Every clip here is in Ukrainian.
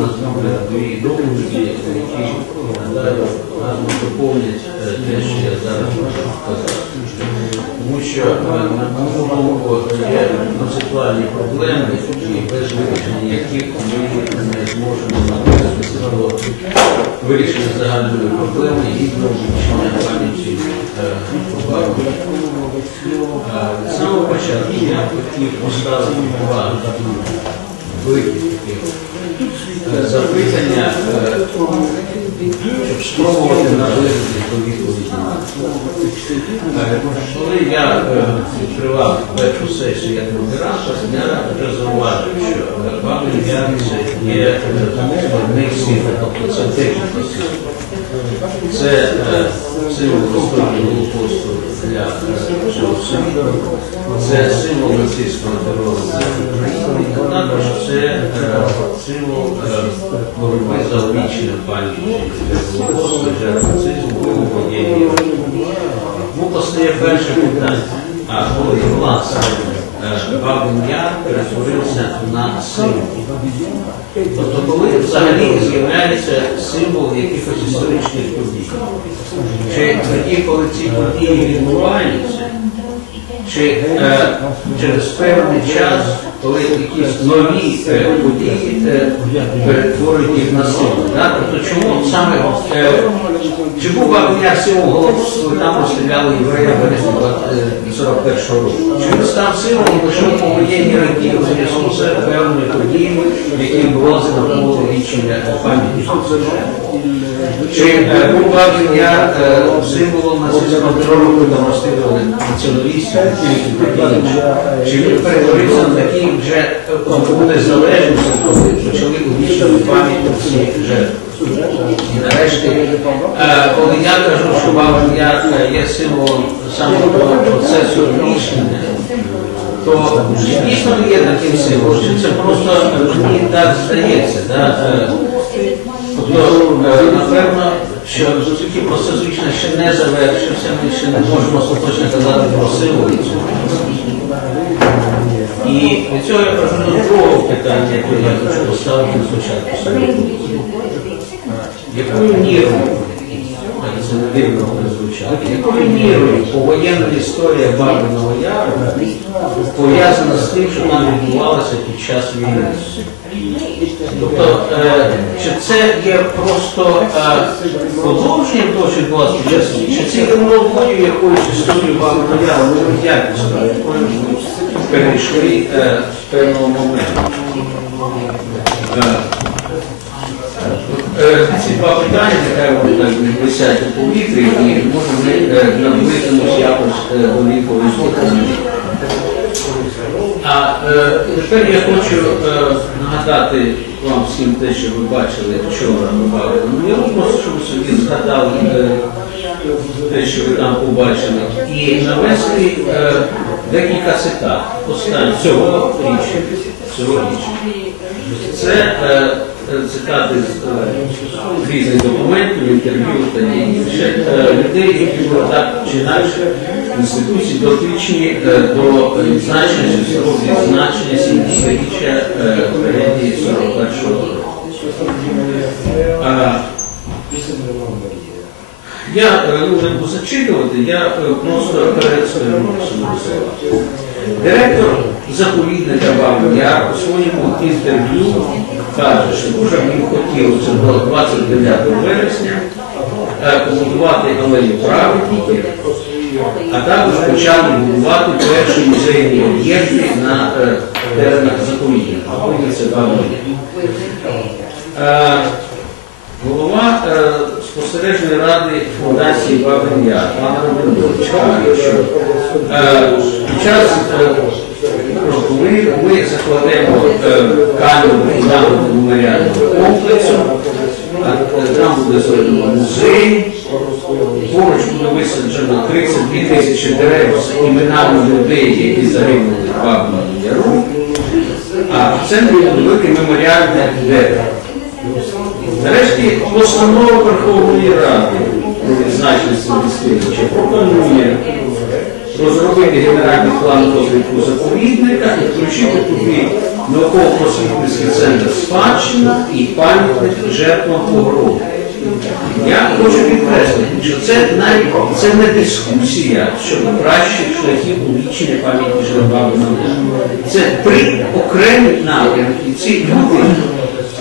нас буде дві доповіді, які гадаю, гарно доповнять е, те, що я зараз можу сказати. Тому що е, на минулому є концептуальні проблеми, і без вирішення яких ми не зможемо наблизитися до вирішення загальної проблеми і до вивчення пам'яті е, Е, З самого початку я хотів поставити увагу такі е, запитання, е, щоб спробувати наблизити до відповіді. Коли я е, відкривав першу сесію як модератор, я вже зауважив, що Яр це є е, складний світ, тобто це світів. Це символ історії Голокосту це символ в Україні, а також це е, символ е, боротьби за обічення пам'яті жертв нацизму воєнні. Ну, постає перше питання. А коли власне е, Бабин перетворився на символ? Тобто коли взагалі з'являється символ якихось історичних подій? Чи тоді, коли ці події відбуваються, чи е, через певний час, коли якісь нові е, події е, перетворюють їх на? Да? Тобто чому саме е, чи був вам я символ, коли там розстріляли євреїв в вересні 41 року? Він став символом лише по воєнні роки у зв'язку з певними подіями, які відбувалися пам'яті? Чи е, був Бабин я е, символом нацистського терору, коли розстрілювали націоналістів, Чи він перетворився на такий вже е, незалежність, коли почали увічнити пам'ять про всі жертви? І нарешті, е, коли я кажу, що е, є символом саме того процесу рішення, то дійсно є таким символом, чи це просто е, мені так здається? Да? Е, Тобто, е, напевно, що оскільки процес рішення ще не завершився, ми ще не можемо остаточно казати про силу. І від цього я прошу до другого питання, яке я хочу поставити спочатку. Якою мірою, як це не дивно звучати, якою мірою повоєнна історія Бабиного Яру пов'язана з тим, що там відбувалося під час війни? Тобто, е, чи це є просто е, продовженням того, що відбувалося під час війни, чи це є новою якоюсь історією Бабиного Яру, новою якістю, якою перейшли е, з певного моменту? Ці два питання, так висять у повітрі, і може ми е, наблизимось якось е, до відповіді. А е, тепер я хочу нагадати вам всім те, що ви бачили вчора добавили. Ну я просто, щоб собі згадали те, що ви там побачили, і навести декілька цитат. Останнього цього річня. Це цитати з е, різних документів, інтерв'ю та інше е, людей, які були так чи інакше в інституції дотичні е, до відзначення світового відзначення 70-річчя е, трагедії 41 року. Я е, ну, не буду зачитувати, я е, просто перескажу свої слова. Директор заповідника Бабин Яр у своєму інтерв'ю каже, що дуже їм хотілося до 29 вересня е, побудувати алею праведників, а також почали будувати перші музейні об'єкти на е, теренах заповідника. Заповідник це Бабин Яр. Е, Голова спостережної ради фундації Бабин Яр, пан Робинович, каже, що під час коли ми закладемо е, камеру даного меморіального комплексу, е, там буде зроблено музей, поруч буде висаджено 32 тисячі дерев з іменами людей, які загинули в Бабиному Яру, а в центрі буде велике меморіальне дерево. Нарешті постанова Верховної Ради про відзначення Сергійовича пропонує розробити генеральний план розвитку заповідника і включити туди науково-просвітницький центр спадщина і пам'ятник жертвам погрому. Я хочу підкреслити, що це навіть це не дискусія щодо кращих шляхів увічення пам'яті жертвам. Це три окремі напрямки. Ці люди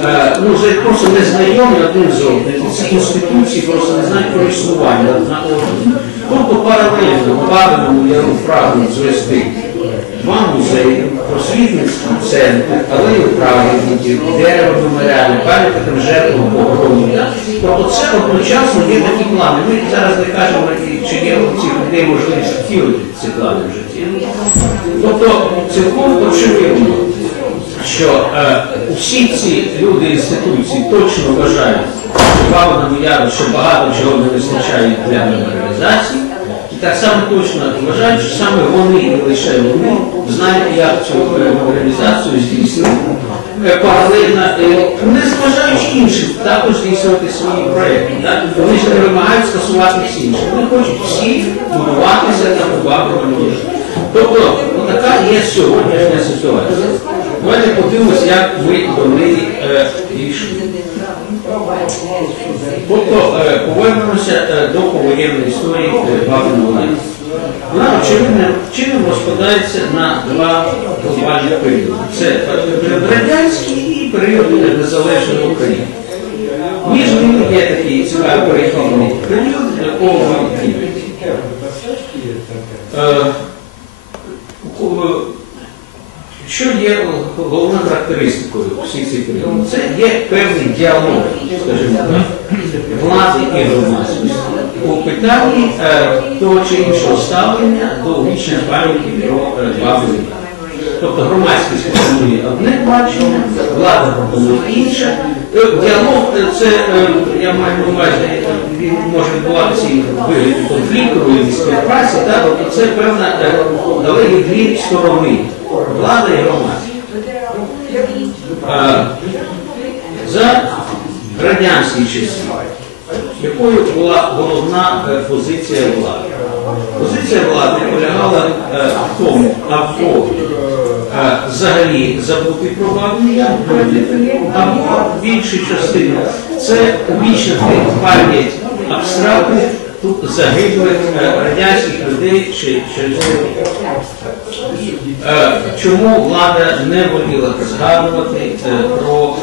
е, ну, просто не знайомі один з одним. Ці інституції просто не знають про існування одна одного. Тобто паралельно парному я прагну звести два музеї, просвітницький центр, алею праведників, дерево меморіальне, пам'ятникам жертвам погрому. Тобто це одночасно є такі плани. Ми зараз не кажемо, чи є у цих людей можливість втілити ці плани в житті. Тобто цілком очевидно, що е, усі ці люди інституції точно вважають, що Яру ще багато чого не вистачає для меморіалізації. Так само точно вважають, що саме вони і лише вони знають, як цю меморіалізацію здійснити. Е, Паралельно, е, не зважаючи інших, також здійснювати свої проєкти. Так? Вони ж не вимагають скасувати всі інші. Вони хочуть всі будуватися на Бабиному Яру. Тобто, така є сьогоднішня ситуація. Давайте подивимось, як ми до неї е, дійшли. Тобто е, повернемося е, до повоєнної історії е, Бабиного Вона очевидним чином розкладається на два глобальні періоди. Це радянський і період незалежної України. Між ними є такий цікавий перехідний період, якого. Е, що є головною характеристикою всіх цих періодів? Це є певний діалог, скажімо так, влади і громадськості у питанні е, того чи іншого ставлення до увічної пам'яті про е, бабу. Тобто громадськість пропонує одне бачення, влада пропонує інше. Е, Діалог це, я маю на увазі, він може відбуватися і в конфлікту, і співпраці, тобто це певна далекі дві сторони влада і громадськість. За радянські часи, якою була головна е, позиція влади? Позиція влади полягала е, в тому, або е, взагалі забути про бабу або в іншій частині це увічнити пам'ять абстрактних загиблих радянських людей чи через Чому влада не воліла згадувати про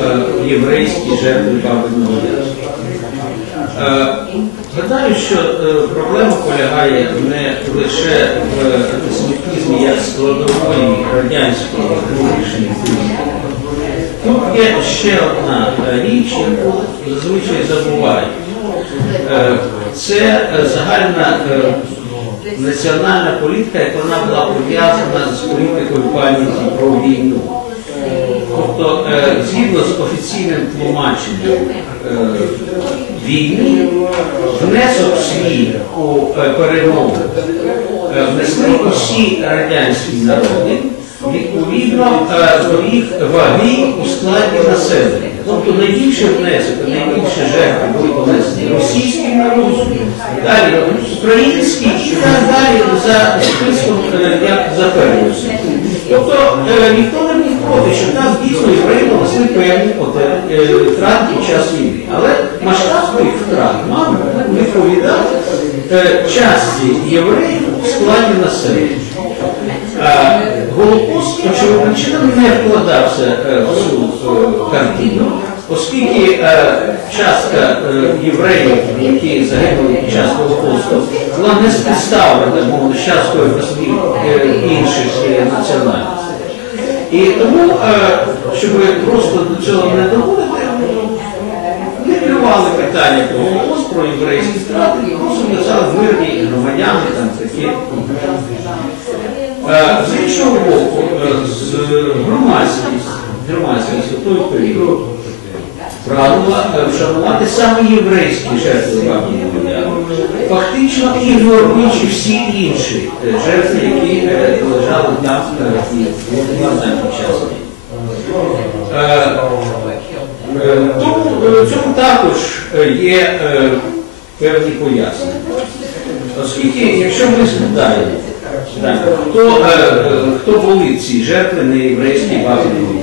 єврейські жертви Бабиного Яру? Е, Гадаю, що е, проблема полягає не лише в антисемітизмі як складової внутрішньої політики. Тут є ще одна е, річ, яку зазвичай забувають. Е, Це е, загальна е, національна політика, як вона була пов'язана з політикою пам'яті про війну. Тобто, е, згідно з офіційним тлумаченням е, війни, внесок свій у е, перемогу е, внесли усі радянські народи відповідно е, до їх ваги у складі населення. Тобто найбільше внесок, найбільше жертви були понесені російський народ, далі український і так далі за списком, е, як за. Тобто е, ніхто проти, що там дійсно євреї понесли певні втрати під час війни. Але масштаб своїх втрат мав відповідати е, часті євреїв у складі населення. Голокост, очевидним чином, не вкладався е, в цю е, картину, оскільки частка євреїв, які загинули під час Голокосту, була не співставлена мовно, з часткою інших національностей. І тому, е, щоб просто до цього не доводити, не керували питання про Голокост, про єврейські страти, просто казали мирні громадяни, там такі. Е, З іншого боку, е, з громадськість, громадськість у той період прагнула вшанувати саме єврейські жертви фактично ігноруючи всі інші е, жертви, які е, лежали там е, і в даний час. Е, Е, Тому цьому також є певні пояснення. Оскільки, якщо ми згадаємо, хто, були ці жертви неєврейські бабині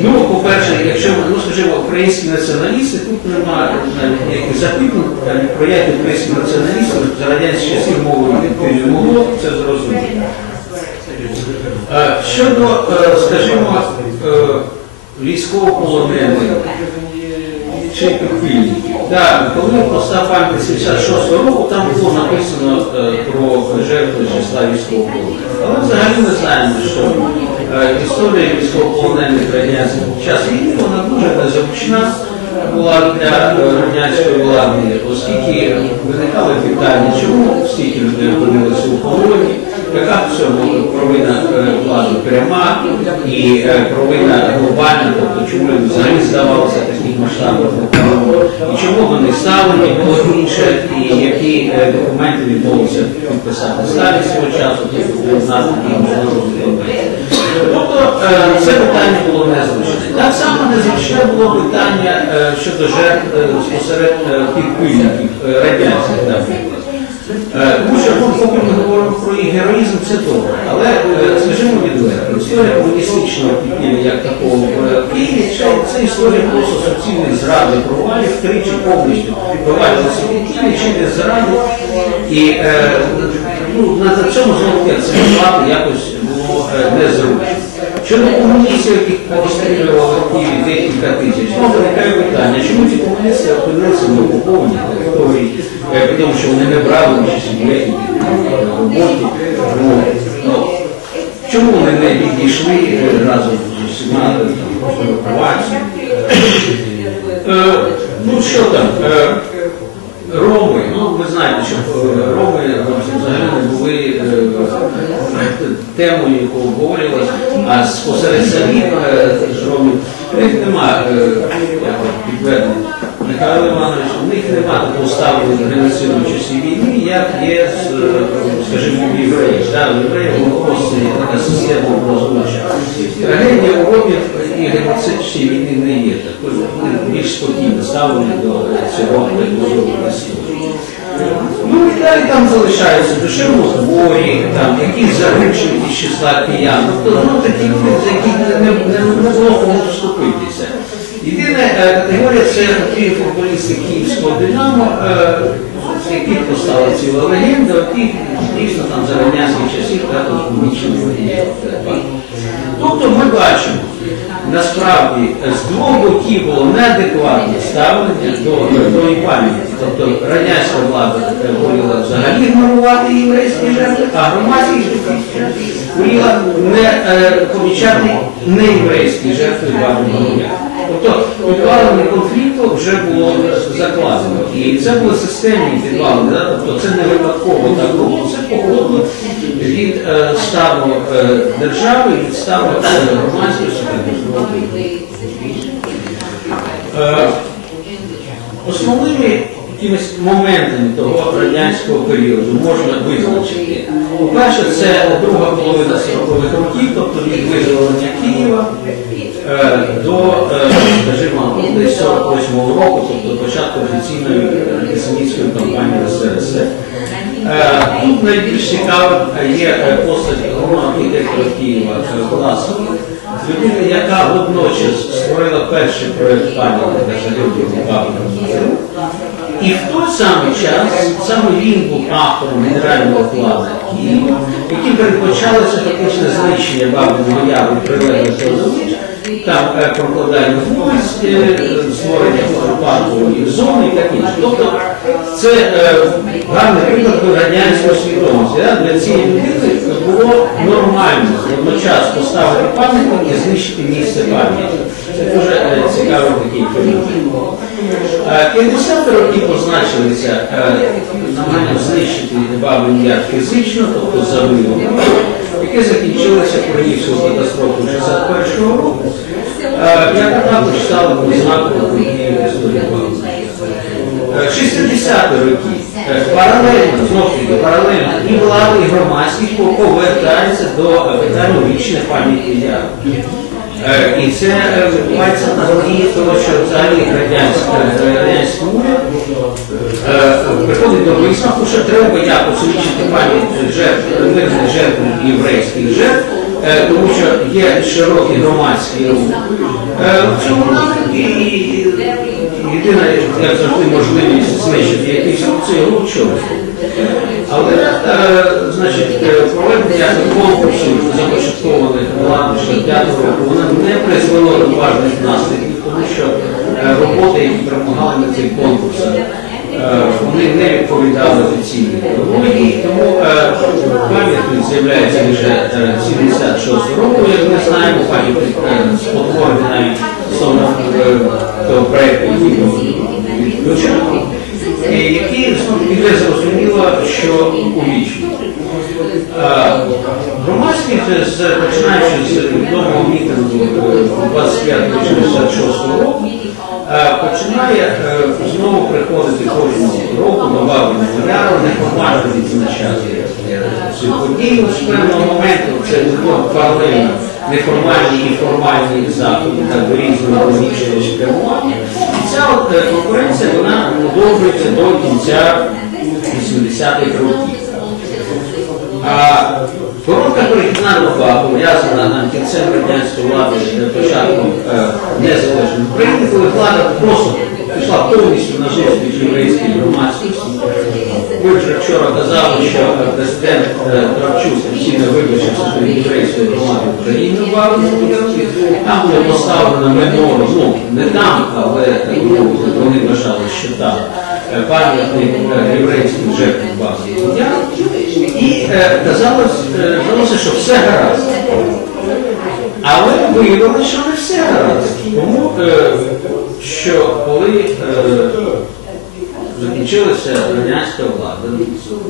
Ну, по-перше, якщо ну, скажімо, українські націоналісти, тут немає навіть ніяких запитань, е, про як українські націоналісти за радянських часів мовою не могло, це зрозуміло. Е, Щодо, е, скажімо, е, військовополонених чи підпільників. Так, коли постав пам'ять 76 року, там було написано е, про жертви числа військовополонених. Але взагалі ми знаємо, що е, історія військовополонених радянських час війни вона дуже незручна була для е, радянської влади, оскільки виникали питання, чому стільки людей опинилися у полоні, яка в цьому провина е, влади пряма і е, провина глобальна, тобто чому взагалі здавалося таких масштабних і чому вони ставлені було інше, і які е, документи відбулося підписати Сталін свого часу, тобто знати міжнародний документ. Тобто е, це питання було незручне. Так само незручне було питання е, щодо жертв посеред е, радянських, Тому що ну, поки ми говоримо про їх героїзм, це добре. Але е, скажімо відверто, історія комуністичного підпілля як такого в Києві, це, історія просто суцільних зради, провалів, тричі повністю провалилися підпілля через зраду. І е, ну, на цьому знову акцентувати якось було е, незручно. Щодо комуністів, яких розстрілювали в Києві декілька тисяч, знову виникає питання, чому ці комуністи опинилися в окупованій території, е, при тому, що вони не брали участь у ніякій роботі. Ну, ну, Чому вони не відійшли е, разом з усіма е. Е, Ну що там? е, Роми, ну ви знаєте, що е, Роми е, взагалі не були е, темою, яку обговорювалася, а спосеред самих е, ромів в них нема е, як підведення. Михайло Іванович, у них нема такого геноциду в часі війни, як є, е, скажімо, у євреїв. Да, у євреїв Голокост є така система образуюча. Трагедія у ромів і геноцид в часі війни не є. Вони більш спокійно ставлені до цього епізоду історії. Ну і далі там залишаються душевно там якісь заручені із числа киян. Тобто такі люди, за яких не, не, не, вступитися. Єдина е, категорія це ті футболісти Київського Динамо, е, з яких постала ціла легенда, дійсно там за радянських часів також є. Тобто ми бачимо, насправді з двох боків було неадекватне ставлення до тої пам'яті. Тобто радянська влада е, воліла взагалі ігнорувати єврейські жертви, а громадськість воліла не е, помічати неєврейські жертви Бабиного Тобто підвалення конфлікту вже було закладено. І це були системні підвалини, да? тобто це не випадково так було, це походу від е, стану е, держави, від стану е, громадськості. Основними якимись моментами того радянського періоду можна визначити. По-перше, це друга половина 40-х років, тобто від визволення Києва е, до, е, скажімо, 48-го року, тобто початку офіційної антисемітської кампанії в СРСР. Е, Тут найбільш цікавим є е, постать головного архітектора Києва е, Власова, людина, яка водночас створила перший проєкт пам'ятника загиблих Бабина і в той самий час саме він був автором генерального плану Києва, яким передбачалося фактичне знищення Бабиного Яви і прилеглих до там е, прокладання е, створення паркової зони і таке інше. Тобто це е, гарний приклад радянської свідомості. Для цієї людини було нормально водночас поставити пам'ятник і знищити місце пам'яті. Це дуже е, цікавий такий. Е, 50 роки позначилися е, намаганням знищити Бабин Яр фізично, тобто завилом, яке закінчилося Курнівською катастрофою 61 року, е, яка також стала знаковою подією історії Е, 60-ті роки е, паралельно, знову паралельно і влади, і громадськість повертаються до е, питання вічної пам'яті. Е, І це е, відбувається на тлі того, що взагалі радянська, е, радянський уряд е, приходить до висновку, що треба якось увічити пам'ять жертв, мирних жертв єврейських жертв, е, тому що є широкий громадський рух е, в цьому і єдина, як завжди, можливість знищити якийсь рух, це рух чогось. Але, е, значить, е, проведення конкурсів, започаткованих п'ятого року, воно не призвело до важних наслідків, тому що е, роботи, які перемагали на цих конкурсах, вони не відповідали офіційній технології, тому пам'ятник з'являється лише е, 76 року, як ми знаємо, пам'ятник спотворений навіть стосовно того проєкту, який був відключений, і які іде що увічні. Громадськість, з- починаючи з відомого мітингу е, 25-66 року, е, починає е, знову приходити кожного року до Бабиного Яру, неформально відзначати е, цю подію. З певного моменту це було паралельно неформальні і формальні заходи, би різного логічного спрямування. І ця е, конкуренція вона продовжується до кінця 80-х років. А коротка перехідна доба пов'язана на кінцем радянської влади початком е, незалежної України, коли влада просто пішла повністю на зустріч єврейській громадськості. Ви вже вчора казали, що президент е, Кравчук офіційно вибачився перед єврейською громадою України в Бабиному Там було поставлено менору, ну не там, але ну, вони вважали, що там пам'ятник е, єврейським жертвам І е, казалось, е, що все гаразд. Але виявилося, що не все гаразд. Тому е, що коли е, закінчилася радянська влада,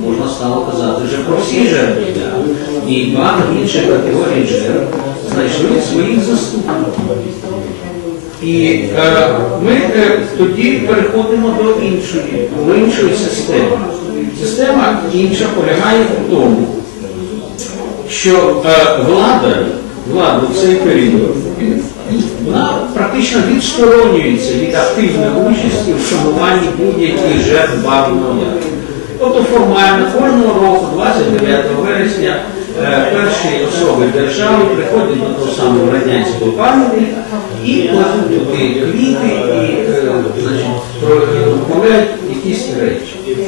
можна стало казати вже про всі жертви. І багато інших категорій жертв знайшли своїх заступників. І е, ми е, тоді переходимо до іншої, до іншої системи. Система інша полягає в тому, що е, влада, влада в цей період, вона практично відсторонюється від активної участі в шануванні будь-яких жертв Бабиного Тобто формально кожного року, 29 вересня, е, перші особи держави приходять до того самого радянського пам'ятника і туди квіти і е, якісь речі.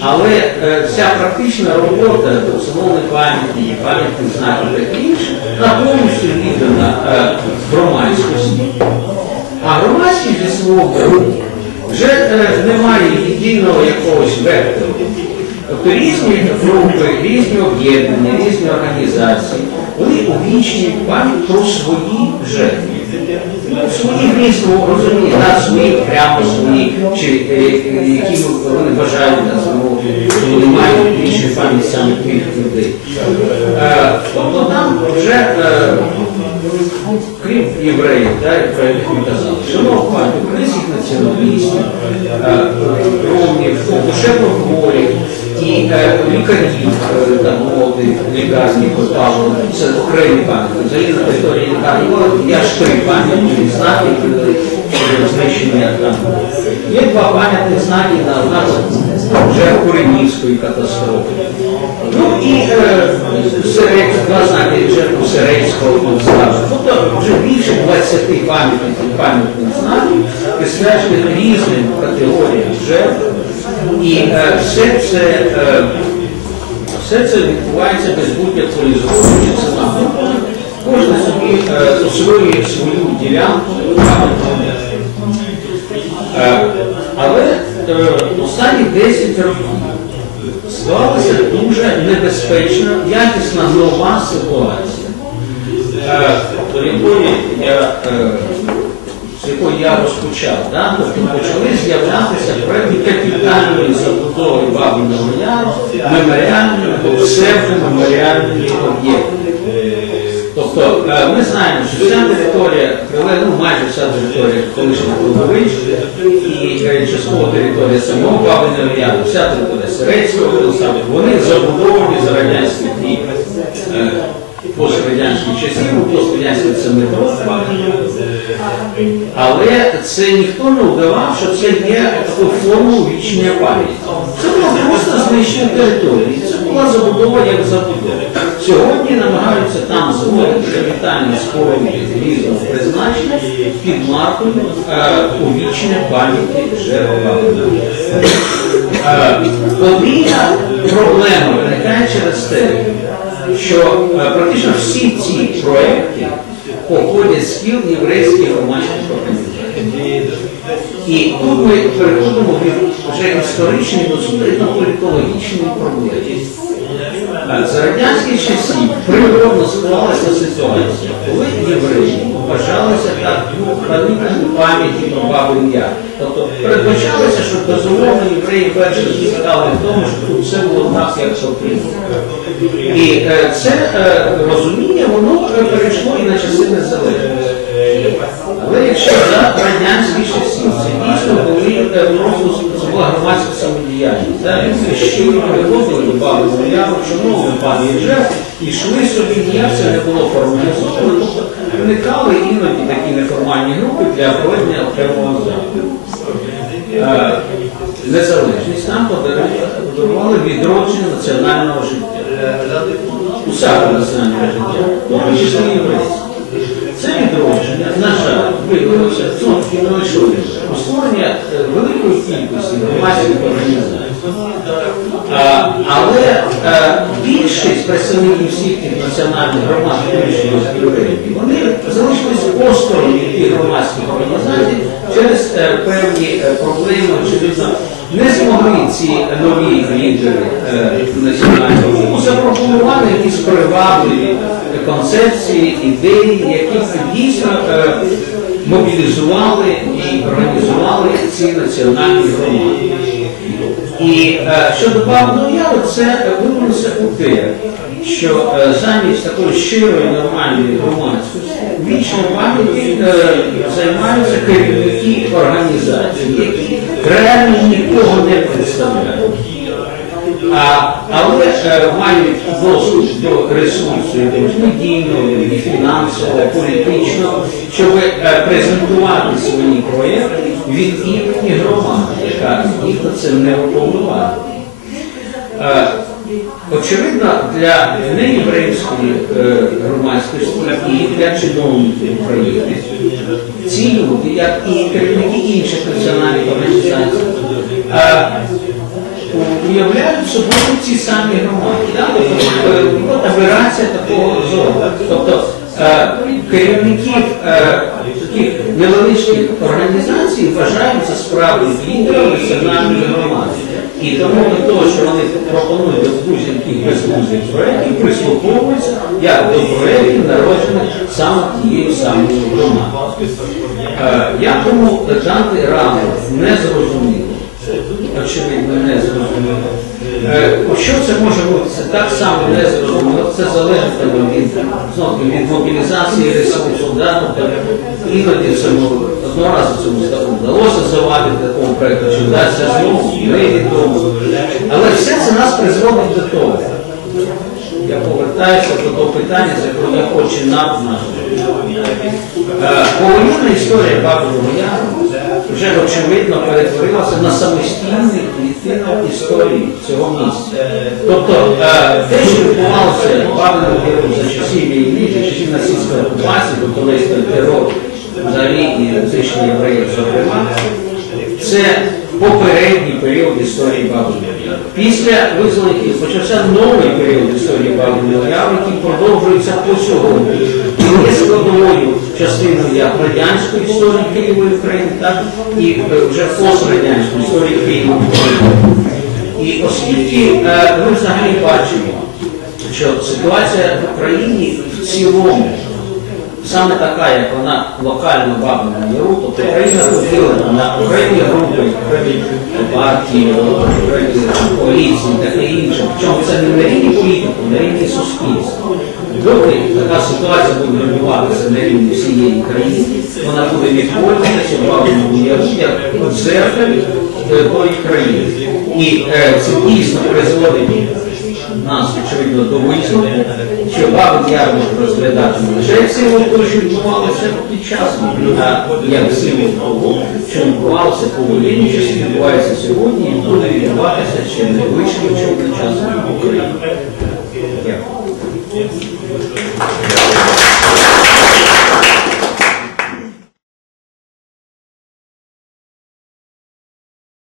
Але е, вся практична робота встановлення пам'ятників, пам'ятних знаків і інше, вона повністю віддана е, громадськості. А громадськість зі свого вже немає єдиного якогось вектору. Тобто різні групи, різні об'єднання, різні організації, вони увічнюють пам'ять про свої жертви. Свої в різному розумінні, на свої, прямо свої, чи е, е, які вони вважають на своєму, що вони мають більше пам'ять саме тих людей. Е, Тобто там вже крім євреїв, про яких ми казали, шановні українських націоналістів, ромів, душевно хворих і там мовити, лікарні поставили, це окремі пам'ятки. Взагалі на території лікарні є аж три пам'ятні знаки знищення. Є два пам'ятні знаки на назву вже Куренівської катастрофи. Ну і знаки жертву Серейського повстання. Тобто вже більше 20 пам'ятників пам'ятних знаків присвячених різним категоріям жертв. І е, все це е, все це відбувається без будь-якої згоди чи. Кожен собі е, освоює свою ділянку. Е, Але е, останні 10 років склалася дуже небезпечна, якісна нова ситуація, е, до якої я, е, з якої я розпочав. Да? Тобто почали з'являтися проекти капітальної забудови Бабиного Яру, меморіальні або псевдомеморіальні об'єкти. Тобто е, ми знаємо, що вся територія, ну майже вся територія колишнього Кругович і е, часткова територія самого Бабиного Яру, вся територія Серецького Велосаду, вони забудовані за радянських дій. Е, пострадянських часів, ну, пострадянських це метро, але це ніхто не вдавав, що це є такою формою вічної пам'яті. Це було просто знищення території. Це була забудова як забудова. Сьогодні намагаються там заводити капітальні споруди різного призначення під маркою е, увічення пам'яті жертв Е, Подвійна проблема виникає через те, що е, практично всі ці проекти походять з кіл єврейських громадських організацій. І тут ми переходимо вже історичної до суто політологічної проблеми. Е, За радянських часів природно склалася ситуація, коли євреї вважалися так ну, пам'яті про бабу Яр. Тобто передбачалося, що безумовно євреї перші зіскали в тому, що тут все було так, як потрібно. І е, це е, розуміння, воно е, перейшло і на часи незалежності. Але якщо за радянських часів це дійсно були е, була громадська самодіяльність. Люди щиро приходили до баби Яру, шановні пані жертв, і йшли собі, ніяк це не було формалізовано. Тобто виникали іноді такі неформальні групи для проведення окремого заходу. Е, Незалежність нам подарували відродження національного життя. Усякого національного життя, тому числі єврейського. Це відродження, на жаль, виявилося цьому кіною у створення е, великої кількості громадських організацій. А, але е, більшість представників всіх тих національних громад колишнього євреїв, вони залишились осторонь від тих громадських організацій через е, певні е, проблеми, очевидно, не змогли ці нові лідери е, національного руху запропонувати якісь привабливі концепції, ідеї, які дійсно е, мобілізували і організували ці національні громади. І е, щодо Бабного Яру, це виявилося у те, що е, замість такої щирої нормальної громадськості вічної пам'яті е, займаються керівники організацій, які реально нікого не представляють. А, але мають доступ до якогось медійного, фінансового, політичного, щоб е, презентувати свої проєкти від імені громади, яка на це не уповноважена. Е, Очевидно, для неєврейської е, громадськості і для чиновників України ці люди, як і керівники інших національних організацій, уявляють собою ці самі громади. Да? Тобто, е, аберація такого зору. Тобто е, керівників е, таких невеличких організацій вважаються справді лідерами національної громади. І тому до того, що вони пропонують до будь-яких безглуздих проєктів, прислуховуються як до проєктів, народжених саме тією самою громадою. Е, Я тому дати раду не зрозуміло очевидно, не зрозуміло. Е, Що це може бути? Це так само не зрозуміло. Це залежить від, знову, від мобілізації ресурсу. Да? Тобто, іноді цьому одного разу цьому вдалося завадити такому проєкту, чи вдасться знову, невідомо. Але все це нас призводить до того. Я повертаюся до того питання, з якого я починав наш. Е, Повоєнна історія Бабиного Яру вже очевидно перетворилася на самостійну клітину історії цього місця. Тобто е, те, що відбувалося певним Бабиному за часів війни, за часів нацистської окупації, тобто весь той терор взагалі і знищення євреїв, зокрема, це попередній період історії Яру. Після визволення почався новий період історії Бабиного Яру, який продовжується по сьогодні. І є складовою частиною як радянської історії Києва і України, так і е, вже пострадянської історії Києва. і України. І оскільки е, ми взагалі бачимо, що ситуація в Україні в цілому саме така, як вона локально Бабиному Яру, тобто Україна поділена на окремі групи, окремі партії, окремі коаліції, таке інше. Причому це не на рівні політики, на рівні суспільства. Доки така ситуація буде відбуватися на рівні всієї країни, вона буде відходитися в Бабиному Яру як дзеркалі е, тої країни. І е, це дійсно призводить нас, очевидно, до висновку, що бабин ярмарок розглядати не лише як символ того, що відбувалося під час, а як символ того, що відбувалося по волінню, що відбувається сьогодні і буде відбуватися ще найближчим часом в Україні.